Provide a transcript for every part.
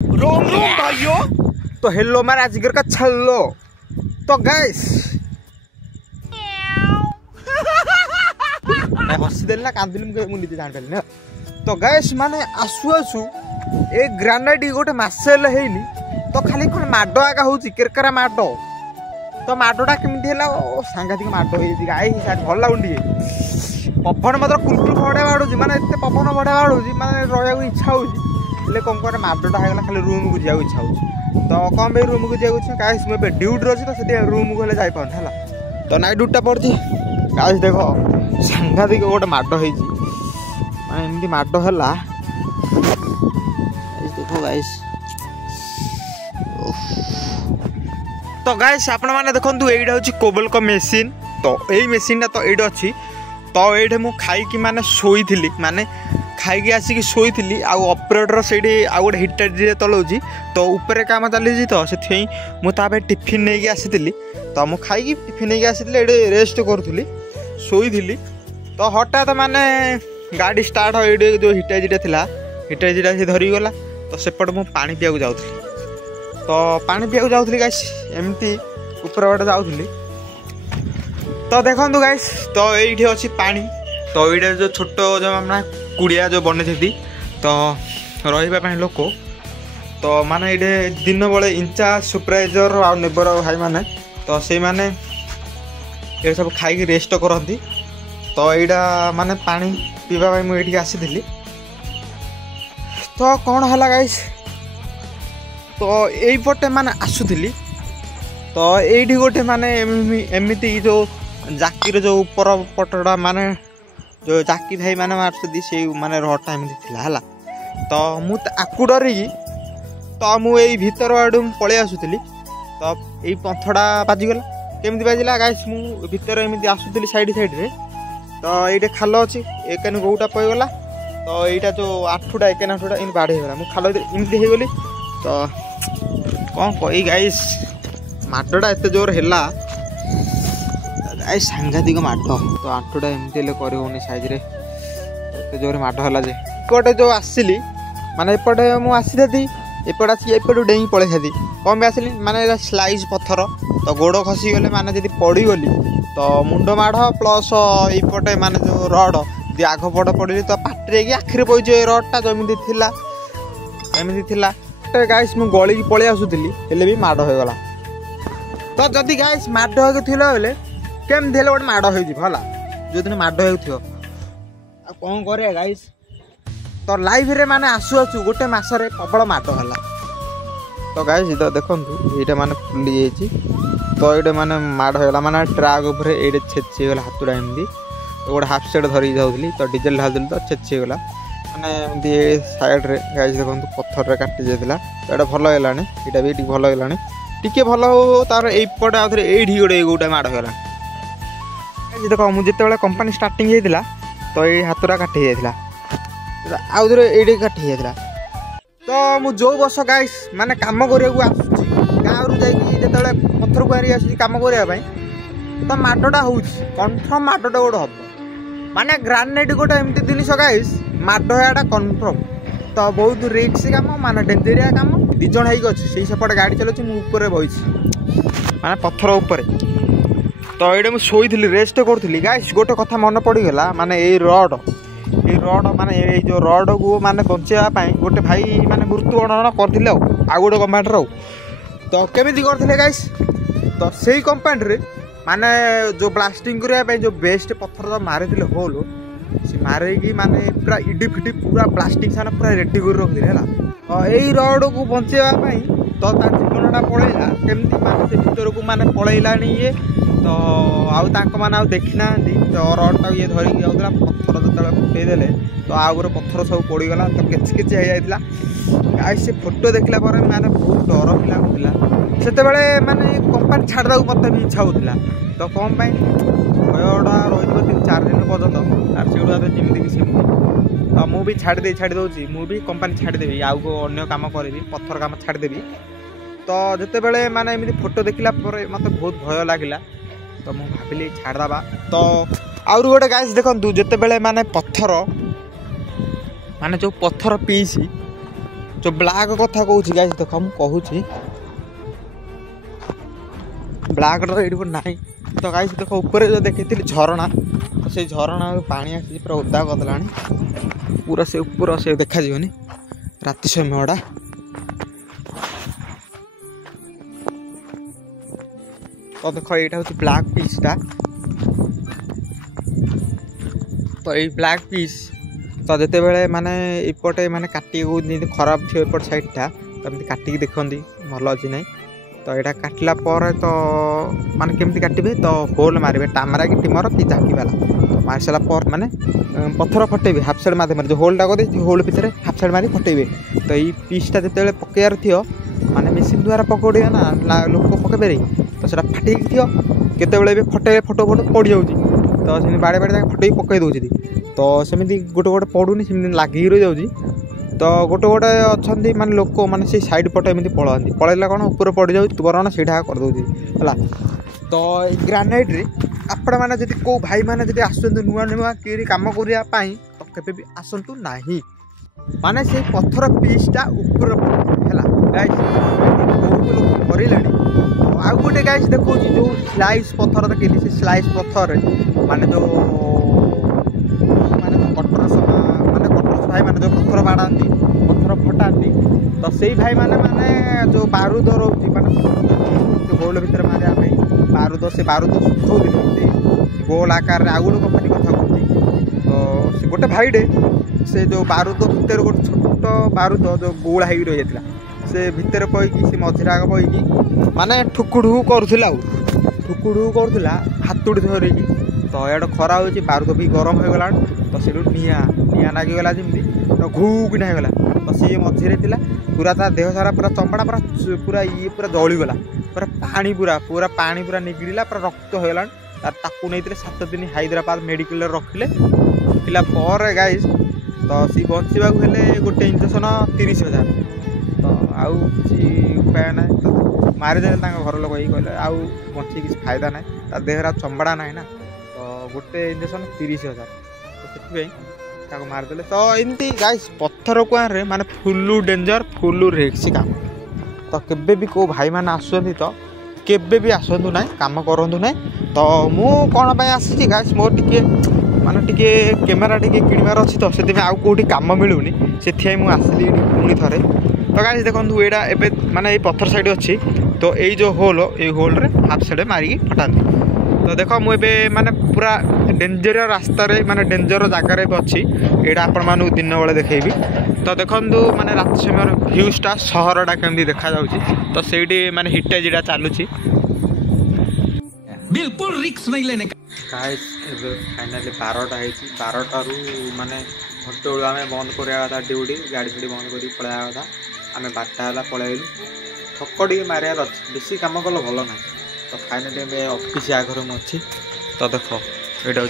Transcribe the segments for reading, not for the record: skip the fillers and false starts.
रोम रोम भाइयों। तो हेलो मार आज का छल्लो। तो गाइस हसीदेली ना कांदिली मुझे जान पारे ना। तो गाइस माने आसु आसु ए ग्रानाइट गोटे मसेल हेनी तो खाली कौन माड आगा हूँ केरकेरा माड। तो माडटा केमती है सांघातिक माड हो गाई भल लगुन पवन मतलब कुलकुल बढ़िया बाड़ू माने एत पवन बढ़िया बाड़ू माने रहा इच्छा हो कौन कर माडटा होगा खाली रूम को जाओ इच्छा हो। तो कौन भाई रूम को जाओ गाइस मुझे ड्यूटी अच्छी तो से रूम को जापार है। तो नाइट ड्यूटा पड़ी गाइस देख सांघातिक गोटे माड हो एमती माड है देख गाइस। तो गाइस आपण मैंने देखो ये हूँ कोबल का मेसीन। तो यही मेसीन तो ये अच्छी तो ये मुझे खाई माने शोई माने खाई आसिक शोई ऑपरेटर से गोटे हिटर चलाऊँगी तो ऊपर काम चली तो से मुझे टिफिन नहीं आसी तो मुझे खाई टिफिन नहीं आसी रेस्ट करी शोई। तो हठात माने गाड़ी स्टार्ट ये जो हिटाजीटा था हिटाजीटा से धरीगला तो सेपटे मुझे पानी पिया जाऊँ। तो पानी पिया जाऊँ गाइस एमती ऊपर बाटे जाऊँगी। तो देखो गाइस तो ये अच्छी पानी तो ये जो छोट जो कुड़िया जो बने तो रही लोक तो माने ये दिन बेले इंचार्ज सुपरवाइजर आ नेबर भाई माने तो से माने ये सब खाई रेस्ट करती। तो यहाँ माने पानी पीवा मुझे आसी। तो कौन है गाइस तो यहीपटे माने आसुली तो ये गोटे माने एमती जो जाकीर जो ऊपर पटटा माने जो जाकी भाई माने मारती से माने रडटा एमती है। तो मुझे आकु डरिकी तो मुझे भीतर आड़ू पलि आसुली तो यही पंथटा बाजिगला केमती बाजिला गाइस मु भीतर एमती आसुली साइड साइड तो ये खाल अच्छी एक गोटा पईगला तो यहाँ जो आठुटा एक आठुटा इन बाढ़ मुझे खाल एमती हो गली। तो कौन कही गाइस माडटा एत जोर है गाइस सांघातिक माड। तो आठुटा एमती कर साइज एत जोर माड है जे इपटे जो आसली माने एपटे मुझे आसी एपटे आसिक एपटू डेई पलि था कौन भी आसली माने स्लाइस पत्थर तो गोड़ खसीगले माने जब पड़गली तो मुंड माड़ प्लस यपटे माने जो रड यदि आग पट पड़ी तो पाटे आखिरी पड़े रडटा जमी एमती गाइस मु गली की पलि आसुली हेले भी माड़ होगला। तो जदि गाइस माड़ होले केमती गोटे माड़ हो जो दिन माड़ हो कौन करे गाइस। तो लाइव रे माने आसु आसु गोटे मासरे प्रबल माड़ है। तो गाइस इधर देखो ये माने फुली जाइए तो ये माने माड़ होगा माने ट्राक उपर ये छेचीगला हाथुड़ा एमती गोटे हाफ सेट धरिकी जाऊँगी तो डीजेल ढाली तो छेचीगला माने एमती साइड रे गाइस देखो पत्थर काटी जाता तो ये भल है यहाँ भी भल है टी भल हो तार यपटे आउ थे ये गोटे गोटे माड़ होगा। देखो मुझे जिते कंपानी स्टार्टिंग होता तो ये हाथुरा काटी जाता आउ थे ये काटी जाता। तो मु जो बस गाइस माने काम करने आसूँ गाँव जो पत्थर को हारी आसूँ कम करने तो माडटा हो कन्फर्म माडटा गोटे हम माने ग्रानाइट गोटे एमती जिनिस गाइस माड होगा कन्फर्म। तो बहुत रिस्क काम माने डेंजरिया काम दीज अच्छी सेपटे गाड़ी चलाऊँ मुझे बही माने पत्थर उपर। तो ये मुझे शोई रेस्ट करी गाइस गोटे कथा मन पड़गला माने ये रड माने ये जो रड को माने बचाई गोटे भाई माने मृत्युवरण करते आ गोटे कंपानी तो केमी करते गाइस। तो से कंपानी माने जो ब्लास्टिंग करने जो बेस्ट पत्थर जो मारी होल से मारिकी माने पूरा इडी फिटी पूरा ब्लास्टिंग सारा पूरा रेडी कर रखी है। तो यही रड को बचाई तो जीवनटा पलैला केमती माने से भीतर को माने पलैलानी ये तो आउ मैंने देखना तो रडटा ये धरिकी जाऊला पत्थर जो फुटेदेले तो आगे पत्थर सब पड़गला तो केच केच हो जाता गाइस से फोटो देखला माने बहुत डर भी लगुला से माने कंपानी छाड़ा मत भी इच्छा होता। तो कौन भयटा रही 3-4 दिन पर्यटन से जमीक सेमती तो मुझे छाड़ी दूसरी मुझे कंपानी छाड़देवी आउ को अन्य कम करी पत्थर कम छाड़देवी। तो जिते बड़े माने एमती फोटो देखला मत बहुत भय लगिला तो मुझे भाविली छाड़दबा। तो आउ गोटे गाइस देखु जिते बड़े माने पत्थर माने जो पत्थर पीसी जो ब्लैक कथा कहूँ गाइस देख मुझे कहूँ ब्लैक ये ना तो गाइस देख ऊपर जो देखी झरणा तो से झरणा पानी आसी पूरा ओदा करदेला पूरा से ऊपर से देखा जीवनी राति समयटा तो देख यहाँ हूँ ब्लैक पीसटा तो ये ब्लैक पीस तो जिते बड़े माने इपटे माने काटी खराब थी एपट साइडटा तो एमती काटिकी देखती भल अच्छी ना तो यहाँ काटला तो माने केमती काटे तो होल मारे टामरा कि टिमर कि झाकी वाला तो मारी सारा माने पत्थर फटेबे हाफ साइड माध्यम जो होल्टा कर होल भितर हाफ साइड मारी फटेबे तो ये पीसटा जिते पकेयार थी माने मेसीन द्वारा पकड़े ना लोक पकईपारे तो सेटा फाटिक थी केतबे फटे फोटो फोटो पड़ जाऊँगी तो से बाड़े बाड़े फटे पकई दूसरी तो सेमती गोटे गोटे पड़ूनी सेमती लगिक रही जाऊँगी तो गोटे गोटे अच्छा माने लोक मैंने से सैड पटे एमती पलाती पलैला कौन ऊपर पड़ जाऊँ तुरण से करदे है तो ग्रानाइट रे आपण मैंने जब कौ भाई मैंने आसतु नुआ नुआ कि कम करने तो केवे भी आसतु ना माने से पत्थर पीसटा ऊपर है बहुत लोग करला आउ गोटे गाइस देखो जो स्लाइस पत्थर देखिली से स्लाइस पत्थर माने जो माने कटर माने कटर भाई माने जो पत्थर बाड़ाती पत्थर फटाती तो से भाई माने माने जो बारूद रोची माने गोल भितर मारिया बारूद से बारूद सुखौती गोल आकार आउ गोटे कंपनी कथा कहती तो से गोटे भाईटे से जो बारूद भितर गोटे छोट बारूद जो गोला हो रही जाता से भितर पईकी से मझिरे आग पईकी माने ठुकुठु करूला ठुकुठु करूला हाथुड़ी धरिकी तो ये खरा हो बारूद भी गरम हो गला तो से निआ नागिगला जमी तो घूकिना होगला तो सी मझिरे पूरा ता देह सारा पूरा चमड़ा पूरा पूरा ये पूरा जलीगला पूरा पानी पूरा पानी पूरा निगड़ा पूरा रक्त होगला ताकू नहीं 7 दिन हैदराबाद मेडिकल रखिले रखिला गाइस तो सी बचाक गोटे इंजेक्शन 30,000 तो आउ किसी उपाय ना तो मारिदे घर लोग यही कहले आउ बची किसी फायदा ना ता देहरा चमड़ा ना ना तो गोटे इंजेक्शन 30,000 तो से मारिदे तो एमती गाइस पत्थर कुआं माने फुल्लू डेंजर फुल्लू रिस्क काम तो केबे भी को भाई मैंने आसुँच तो केबे भी आसतु ना कम करूँ ना तो मु कौन आसी गाइस मोर टिके माने टिके कैमेरा टिके किणवार अच्छी तो से आउ कौटी कम मिलूनी से मुझे आसली पुणी थे तो गाइस देखो यहाँ एबे माने ये पत्थर साइड अच्छी तो यही जो होल ये होल रे हाफ साइड मारिकी फटाती तो देख मुझे माने पूरा डेंजर रास्ता माने डेंजर जगार अच्छी यहाँ आपण मानू दिन बेले देखी तो देखु माने रात समय भ्यूजटा सहरटा केमती देखा तो से माने हिटाजीटा चलुची बिल्कुल रिस्क नहीं लेने गाइस फाइनाली 12टा है 12टारू माने घंटे बेलू आम बंद करा कथा ड्यूटी गाड़ी फाड़ी बंद कर पलैया कथा आम 12टा पलैलु थक टे मारार अच्छे बेसी कम कल भल ना तो फाइनाली ऑफिस आगर मुझे तो देख ये हूँ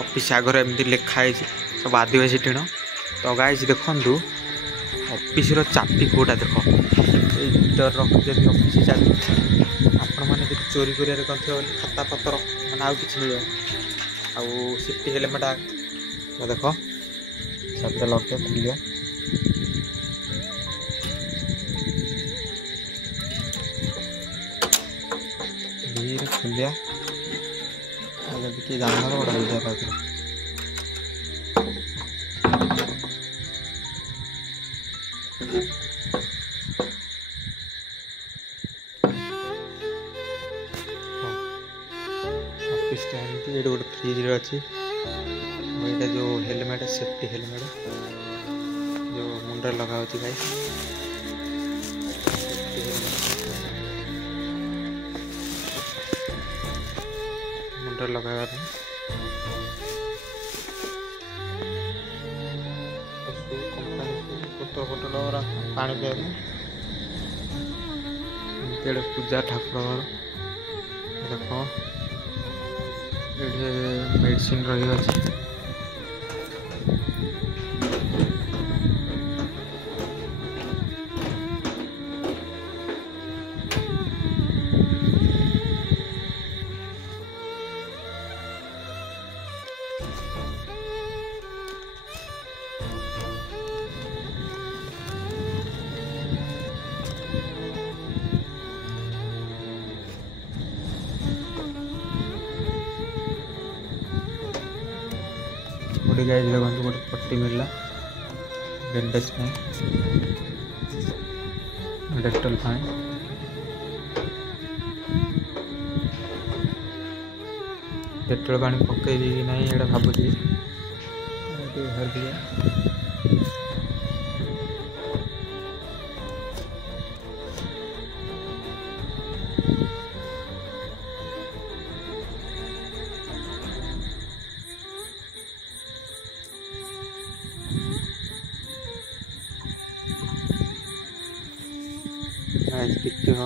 ऑफिस आगर एमती लिखाई सब आदिवासी टीण तो गाइस देखु ऑफिस चापी कौटा देख भर रखी ऑफिस चाबी आपण मैंने चोरी कर खाता पतर मैंने आउ कि मिल आउ सेफ्टी हेलमेट तो देख सब लगे खुलिया धीरे खुलिया किए जान बड़ा विचार ये गोटे फ्रिज अच्छी ये जो हेलमेट सेफ्टी हेलमेट जो मुंडे लगा भाई मुंडे लगा बोतल पानी पिया पूजा ठाकुर देख मेडिसिन रही अच्छी पट्टी गाइस देखो गोटे पट्टी मिलला बैंडेज डेटल पानी डेटल पानी पकईबी कि ना ये भावुची हर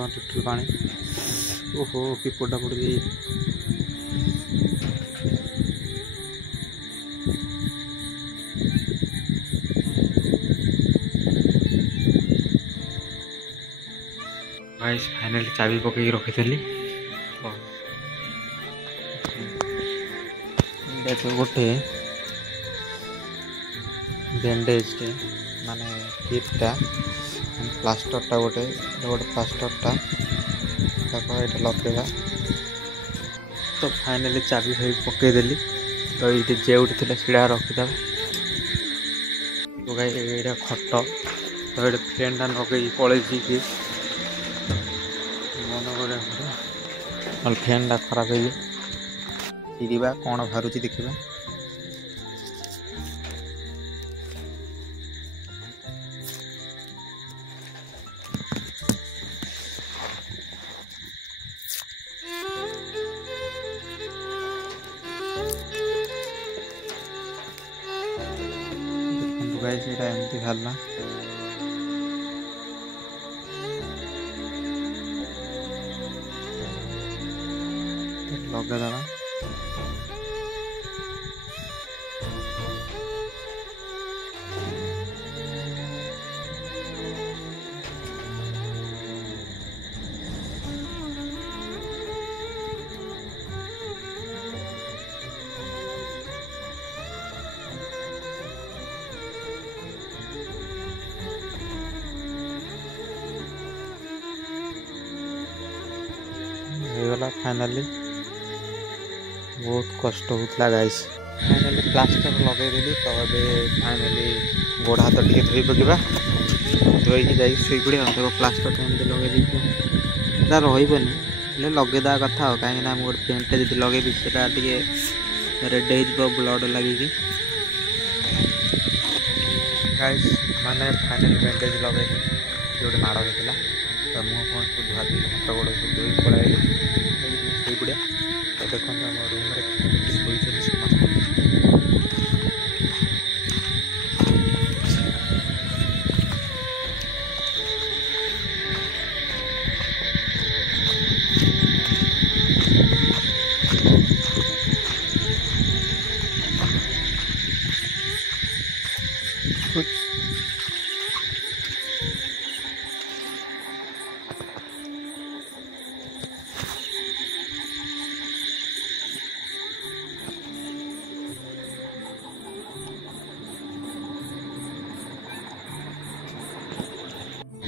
डेटल पानी ओहो कि पोड़ा पड़ी गाइस फाइनली चाबी पकई रखी तो गोटे बैंडेज माने किटटा प्लास्टरटा गोटे प्लास्टरटा ये लगेगा तो फाइनली चाबी भाई पकईदेली तो ये जेउटी थी सीढ़ा रखीद तो ये खट तो ये फैनटा लगे पलि कि मन कर फैनटा खराब है चिरिबा कौन बाहर देखा गाइस एटा एमती खाला लगे दादा गला फाइनली बहुत कष्ट होता गाइस फाइनली प्लास्टर लगेदेली तो ये फाइनली गोड़ हाथ टे धोई पकड़ा धोईकी जा शुई देखो प्लास्टर एमती लगे रही लगेदा कथा कहीं गोटे पेंटे जो लगे रेड हो ब्लड लगे गाइस माने फाइनली बैंडेज लगे जो माड़ होता तो मुँह फोन सब धुआ धुई हाथ गोड़ सब धोई पड़ाई पड़ा तो देखो आम रूम शोचे समस्त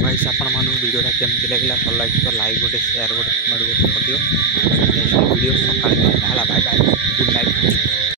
गाइस आपण मानू वीडियोटा केमती लगे भल लगे तो लाइक गोटे शेयर गोटे कमेंट गोटे कर दियो नेक्स्ट वीडियो सकाळे बाय बाय गुड नाइट।